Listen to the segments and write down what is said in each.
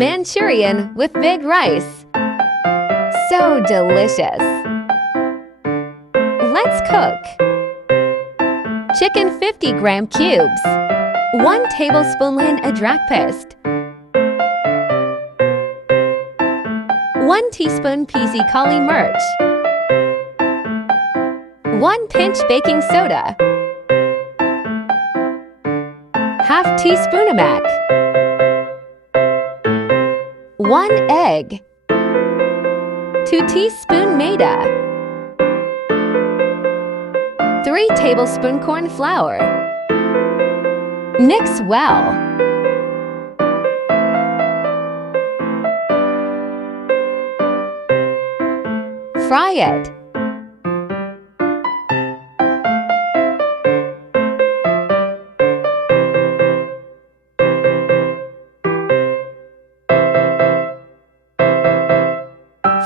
Manchurian with big rice. So delicious! Let's cook. Chicken 50-gram cubes. 1 tablespoon adrak paste. 1 teaspoon peasy kali mirch. 1 pinch baking soda. Half teaspoon namac. 1 egg. 2 teaspoon maida. 3 tablespoon corn flour. Mix well. Fry it.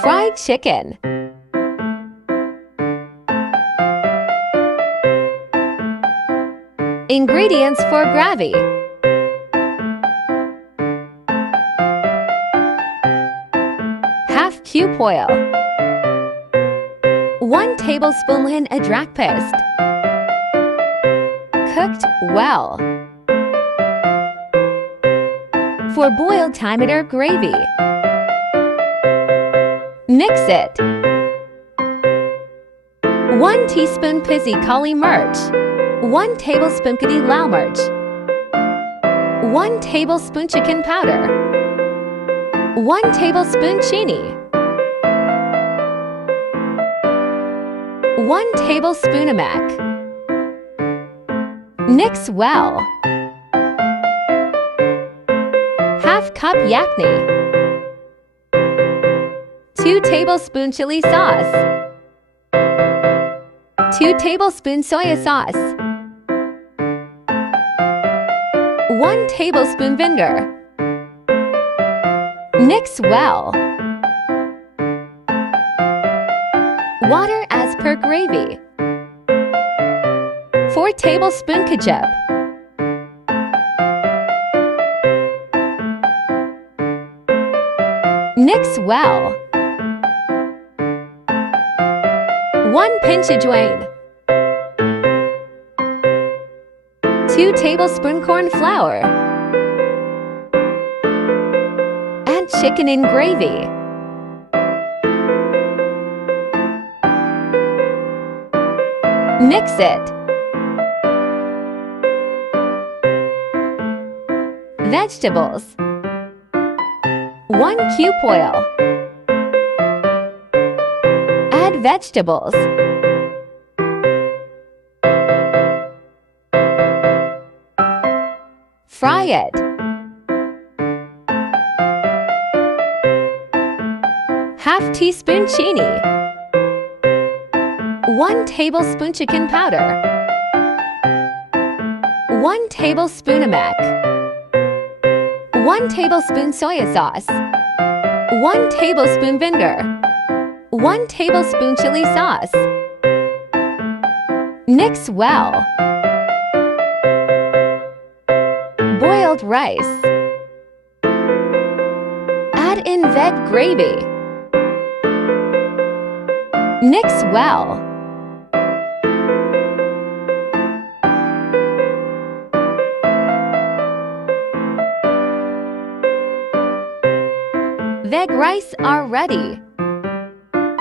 Fried chicken. Ingredients for gravy. Half cube oil. 1 tablespoon adrak paste. Cooked well. For boiled tomato gravy. Mix it. 1 teaspoon peasy kali mirch. 1 tablespoon kadi lao mirch. 1 tablespoon chicken powder. 1 tablespoon chini. 1 tablespoon namac. Mix well. Half cup yakni. 2 tablespoon chili sauce. 2 tablespoon soya sauce. 1 tablespoon vinegar. Mix well. Water as per gravy. 4 tablespoon ketchup. Mix well. 1 pinch ajwain. 2 tablespoon corn flour. Add chicken in gravy. Mix it. Vegetables. 1 cube oil. Add vegetables. Fry it. Half teaspoon chini. 1 tablespoon chicken powder. 1 tablespoon namac. 1 tablespoon soya sauce. 1 tablespoon vinegar. 1 tablespoon chili sauce. Mix well. Boiled rice. Add in veg gravy. Mix well. Veg rice are ready.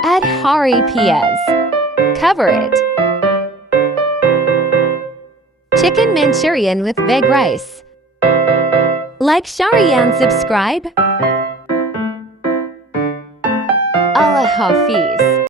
Add hari peas. Cover it. Chicken Manchurian with veg rice. Like, share, and subscribe. Allah Hafiz.